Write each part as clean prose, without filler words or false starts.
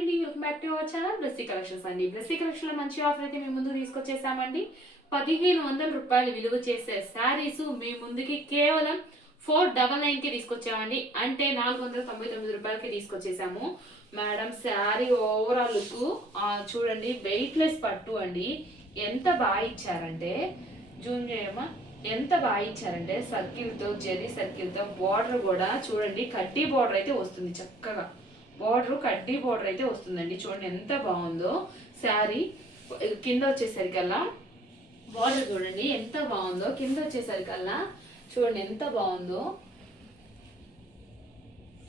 అండి, welcome back to our channel Blessy collections అండి. Blessy collection లో మంచి ఆఫర్ అయితే మీ ముందు తీసుకొచ్చేసామండి. 1500 రూపాయలు విలువ చేసే శారీస్ మీ ముందుకి కేవలం 499 కి తీసుకొచ్చామండి. అంటే 499 రూపాయలకి తీసుకొచ్చేసాము మేడం. శారీ ఓవరాల్ లుక్ చూడండి, వెయిట్లెస్ పట్టు అండి. ఎంత బాగా ఇచ్చారంటే, జూమ్ చేయమ్మా, ఎంత బాగా ఇచ్చారంటే సర్కిల్తో, జెరీ సర్కిల్తో బార్డర్ కూడా చూడండి, కడ్డీ బార్డర్ అయితే వస్తుంది చక్కగా. బార్డర్ కడ్డీ బార్డర్ అయితే వస్తుందండి. చూడండి ఎంత బాగుందో శారీ. కింద వచ్చేసరికల్లా బార్డర్ చూడండి ఎంత బాగుందో. కింద వచ్చేసరికల్లా చూడండి ఎంత బాగుందో.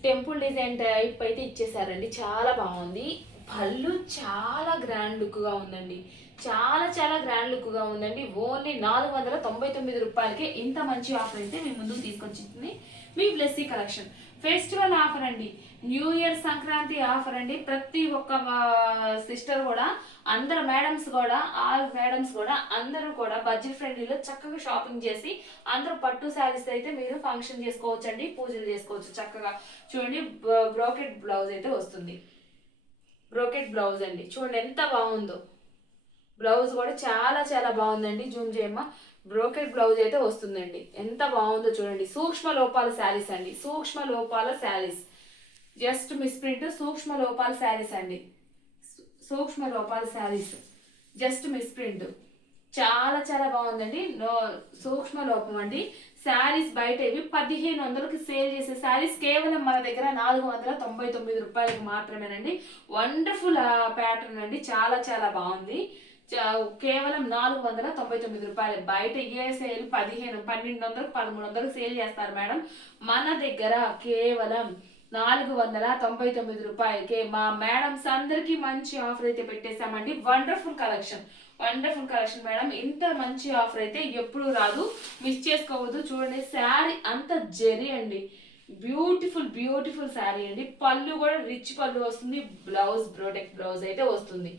టెంపుల్ డిజైన్ టైప్ అయితే ఇచ్చేసారండి, చాలా బాగుంది. పళ్ళు చాలా గ్రాండ్ లుక్గా ఉందండి, చాలా చాలా గ్రాండ్ లుక్గా ఉందండి. ఓన్లీ 499 రూపాయలకే ఇంత మంచి ఆఫర్ అయితే మీ ముందుకు తీసుకొచ్చింది మీ బ్లెస్సీ కలెక్షన్. ఫెస్టివల్ ఆఫర్ అండి, న్యూ ఇయర్ సంక్రాంతి ఆఫర్ అండి. ప్రతి ఒక్క సిస్టర్ కూడా, అందరు మేడమ్స్ కూడా, ఆల్ మేడమ్స్ కూడా, అందరూ కూడా బడ్జెట్ ఫ్రెండ్లీలో చక్కగా షాపింగ్ చేసి అందరూ పట్టు శారీస్ అయితే మీరు ఫంక్షన్ చేసుకోవచ్చు అండి, పూజలు చేసుకోవచ్చు చక్కగా. చూడండి బ్రోకెట్ బ్లౌజ్ అయితే వస్తుంది. బ్రోకెట్ బ్లౌజ్ అండి, చూడండి ఎంత బాగుందో. బ్లౌజ్ కూడా చాలా చాలా బాగుందండి. జూమ్ చేయమ్మా. బ్రోకెట్ బ్లౌజ్ అయితే వస్తుందండి, ఎంత బాగుందో చూడండి. సూక్ష్మ లోపాల శారీస్ అండి, సూక్ష్మ లోపాల శారీస్. జస్ట్ మిస్ ప్రింట్ సూక్ష్మ లోపాల శారీస్ అండి. సూక్ష్మ లోపాల శారీస్ జస్ట్ మిస్ ప్రింట్. చాలా చాలా బాగుందండి. సూక్ష్మ లోపం అండి. శారీస్ బయట ఇవి 1500కి సేల్ చేసే శారీస్ కేవలం మన దగ్గర 499 రూపాయలకి మాత్రమేనండి. వండర్ఫుల్ ప్యాటర్న్ అండి, చాలా చాలా బాగుంది. కేవలం 499 రూపాయలు. బయట ఏ సేల్ 1200 1300 సేల్ చేస్తారు మేడం. మన దగ్గర కేవలం 499 రూపాయలకే మా మేడమ్స్ అందరికీ మంచి ఆఫర్ అయితే పెట్టేశామండి. Wonderful collection, wonderful collection madam. ఇంత మంచి ఆఫర్ అయితే ఎప్పుడు రాదు, మిస్ చేసుకోవద్దు. చూడండి శారీ అంత జెరీ అండి, బ్యూటిఫుల్ బ్యూటిఫుల్ శారీ అండి. పళ్ళు కూడా రిచ్ పళ్ళు వస్తుంది. బ్లౌజ్ బ్రోటెక్ బ్లౌజ్ అయితే వస్తుంది.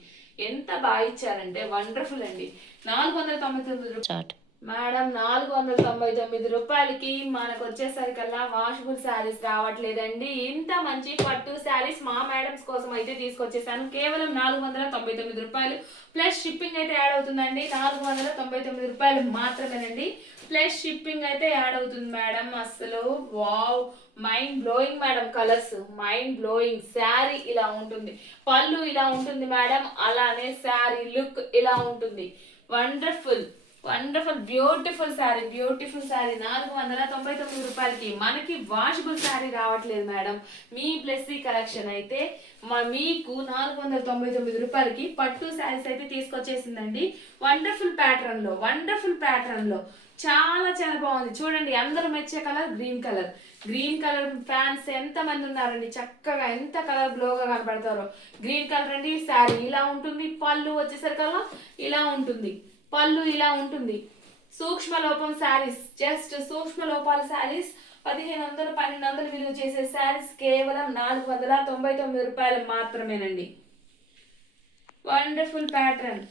ఎంత బాగా ఇచ్చారంటే వండర్ఫుల్ అండి. 499 రూపాయలు మేడం. 499 రూపాయలకి మనకు వచ్చేసరికల్లా వాషబుల్ శారీస్ రావట్లేదండి. ఇంత మంచి పట్టు శారీస్ మా మేడమ్స్ కోసం అయితే తీసుకొచ్చేసాను. కేవలం 499 రూపాయలు ప్లస్ షిప్పింగ్ అయితే యాడ్ అవుతుందండి. 499 రూపాయలు మాత్రమేనండి, ప్లస్ షిప్పింగ్ అయితే యాడ్ అవుతుంది మేడం. అసలు wow, mind blowing madam. Colours mind blowing. Sari ఇలా ఉంటుంది, పళ్ళు ఇలా ఉంటుంది మేడం. అలానే శారీ లుక్ ఇలా ఉంటుంది. Wonderful wonderful beautiful sari, beautiful sari. 499 రూపాయలకి మనకి వాషబుల్ శారీ రావట్లేదు మేడం. మీ బ్లెస్సీ కలెక్షన్ అయితే మీకు 499 రూపాయలకి పట్టు శారీస్ అయితే తీసుకొచ్చేసిందండి. వండర్ఫుల్ ప్యాటర్న్ లో, వండర్ఫుల్ ప్యాటర్న్ లో చాలా చాలా బాగుంది. చూడండి అందరూ మెచ్చే colour green colour. Green colour fans ఎంత మంది ఉన్నారండి, చక్కగా ఎంత కలర్ గ్లోగా కనపడతారో. గ్రీన్ కలర్ అండి. శారీ ఇలా ఉంటుంది. పళ్ళు వచ్చేసరికల్లా ఇలా ఉంటుంది. పళ్ళు ఇలా ఉంటుంది. సూక్ష్మ లోపం శారీస్, జస్ట్ సూక్ష్మ లోపాల శారీస్ 1500 1200 విలువ చేసే శారీస్ కేవలం 499 రూపాయలు మాత్రమేనండి. వండర్ఫుల్ ప్యాటర్న్,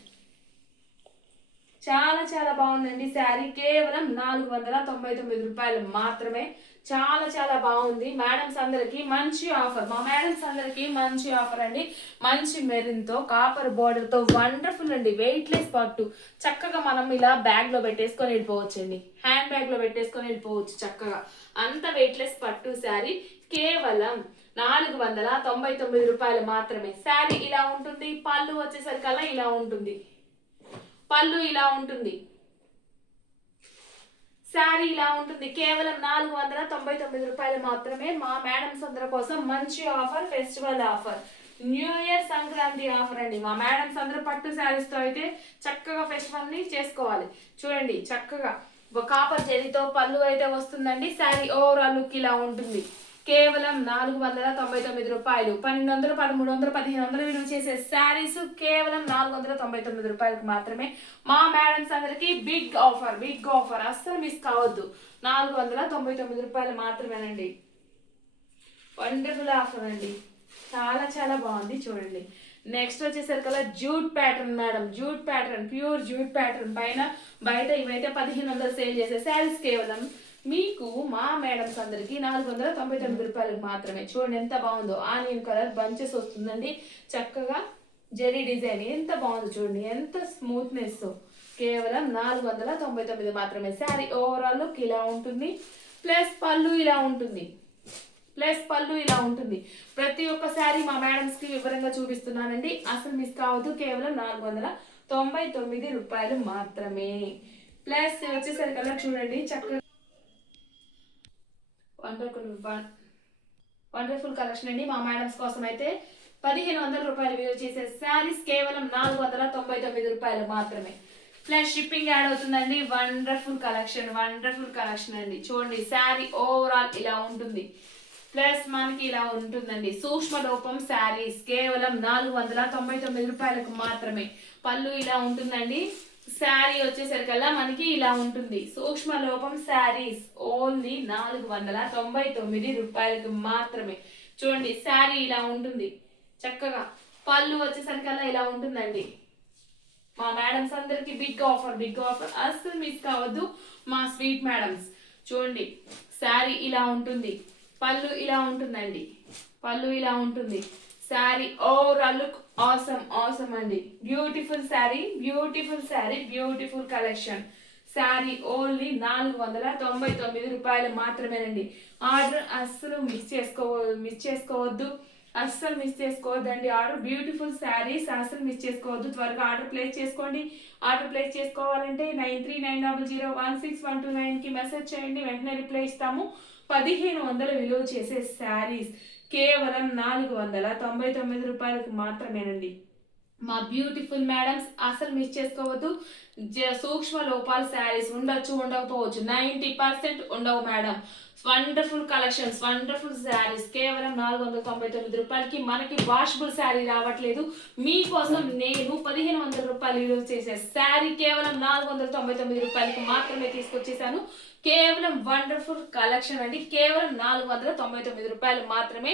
చాలా చాలా బాగుందండి శారీ. కేవలం 499 రూపాయలు మాత్రమే. చాలా చాలా బాగుంది. మేడమ్స్ అందరికి మంచి ఆఫర్, మా మేడమ్స్ అందరికి మంచి ఆఫర్ అండి. మంచి మెరిన్తో కాపర్ బోర్డర్తో వండర్ఫుల్ అండి. వెయిట్లెస్ పట్టు, చక్కగా మనం ఇలా బ్యాగ్లో పెట్టేసుకొని వెళ్ళిపోవచ్చు అండి. హ్యాండ్ బ్యాగ్లో పెట్టేసుకొని వెళ్ళిపోవచ్చు చక్కగా. అంత వెయిట్లెస్ పట్టు శారీ కేవలం 499 రూపాయలు మాత్రమే. శారీ ఇలా ఉంటుంది. పళ్ళు వచ్చేసరికల్లా ఇలా ఉంటుంది. పళ్ళు ఇలా ఉంటుంది. శారీ ఇలా ఉంటుంది. కేవలం 499 రూపాయలు మాత్రమే. మా మేడమ్స్ అందరి కోసం మంచి offer, festival offer, new year Sankranti offer అండి. మా మేడమ్స్ అందరూ పట్టు శారీస్తో అయితే చక్కగా ఫెస్టివల్ ని చేసుకోవాలి. చూడండి చక్కగా కాపర్ జరీతో పళ్ళు అయితే వస్తుందండి. శారీ ఓవరాల్ లుక్ ఇలా ఉంటుంది. కేవలం 499 రూపాయలు. 1200 1300 1500 విలువ చేసే శారీస్ కేవలం 499 రూపాయలకు మాత్రమే. మా మేడమ్స్ అందరికి బిగ్ ఆఫర్, బిగ్ ఆఫర్, అస్సలు మిస్ కావద్దు. 499 రూపాయలు మాత్రమేనండి. వండర్ఫుల్ ఆఫర్ అండి, చాలా చాలా బాగుంది. చూడండి నెక్స్ట్ వచ్చేసరికల్లా jute pattern madam. Jute pattern, pure jute pattern పైన బయట ఇవైతే 1500 సేల్ చేసే శారీస్ కేవలం మీకు మా మేడమ్స్ అందరికి 499 రూపాయలకు మాత్రమే. చూడండి ఎంత బాగుందో, ఆనియన్ కలర్ బంచెస్ వస్తుందండి, చక్కగా జెరీ డిజైన్ ఎంత బాగుందో చూడండి, ఎంత స్మూత్నెస్. కేవలం 499 మాత్రమే. శారీ ఓవరాల్ లుక్ ఇలా ఉంటుంది, ప్లస్ పళ్ళు ఇలా ఉంటుంది, ప్రతి ఒక్క శారీ మా మేడమ్స్ కి వివరంగా చూపిస్తున్నానండి, అసలు మిస్ కావద్దు. కేవలం 499 రూపాయలు మాత్రమే. ప్లస్ వచ్చేసరికల్లా చూడండి చక్కగా వండర్ఫుల్ కలెక్షన్ అండి. మా మేడమ్స్ కోసం అయితే 1500 రూపాయలు విలువ చేసే శారీస్ కేవలం 499 రూపాయలు మాత్రమే. ప్లస్ షిప్పింగ్ యాడ్ అవుతుందండి. వండర్ఫుల్ కలెక్షన్ అండి. చూడండి శారీ ఓవరాల్ ఇలా ఉంటుంది, ప్లస్ మనకి ఇలా ఉంటుందండి. సూక్ష్మ లోపం శారీస్ కేవలం 499 రూపాయలకు మాత్రమే. పళ్ళు ఇలా ఉంటుందండి. శారీ వచ్చేసరికల్లా మనకి ఇలా ఉంటుంది. సూక్ష్మ లోపం శారీస్ ఓన్లీ 499 రూపాయలకు మాత్రమే. చూడండి శారీ ఇలా ఉంటుంది చక్కగా. పళ్ళు వచ్చేసరికల్లా ఇలా ఉంటుందండి. మా మేడమ్స్ అందరికి బిగ్ ఆఫర్, అస్సలు మిస్ కావద్దు మా స్వీట్ మేడమ్స్. చూడండి శారీ ఇలా ఉంటుంది, పళ్ళు ఇలా ఉంటుందండి, శారీ ఓవరాల్ లుక్ ఆసమ్ అండి. Beautiful sari, beautiful collection. Sari only 499 రూపాయలు మాత్రమేనండి. ఆర్డర్ అస్సలు మిస్ చేసుకోవద్దండి. ఆర్డర్ బ్యూటిఫుల్ శారీస్ అస్సలు మిస్ చేసుకోవద్దు. త్వరగా ఆర్డర్ ప్లేస్ చేసుకోండి. ఆర్డర్ ప్లేస్ చేసుకోవాలంటే 9390016129కి మెసేజ్ చేయండి, వెంటనే రిప్లై ఇస్తాము. 1500 విలువ చేసే శారీస్ కేవలం 499 రూపాయలకు మాత్రమేనండి. మా బ్యూటిఫుల్ మేడమ్స్ అసలు మిస్ చేసుకోవద్దు. సూక్ష్మ లోపాల శారీస్ ఉండొచ్చు, ఉండకపోవచ్చు, 90% ఉండవు madam. Wonderful collections, wonderful saris కేవలం 499 రూపాయలకి. మనకి వాషబుల్ శారీ రావట్లేదు, మీకోసం నేను 1500 రూపాయలు విలువ చేసే శారీ కేవలం 499 రూపాయలకి మాత్రమే తీసుకొచ్చేసాను. కేవలం వండర్ఫుల్ కలెక్షన్ అండి. కేవలం 499 రూపాయలు మాత్రమే.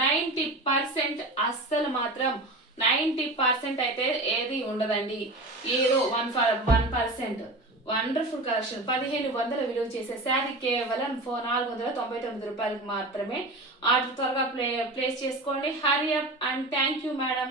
90% అస్సలు మాత్రం 90% అయితే ఏది ఉండదండి, ఏదో 1% వండర్ఫుల్ కలెక్షన్. 1500 విలువ చేసే శారీ కేవలం 499 రూపాయలకు మాత్రమే. ఆర్డర్ త్వరగా ప్లేస్ చేసుకోండి. Hari up and thank you madam.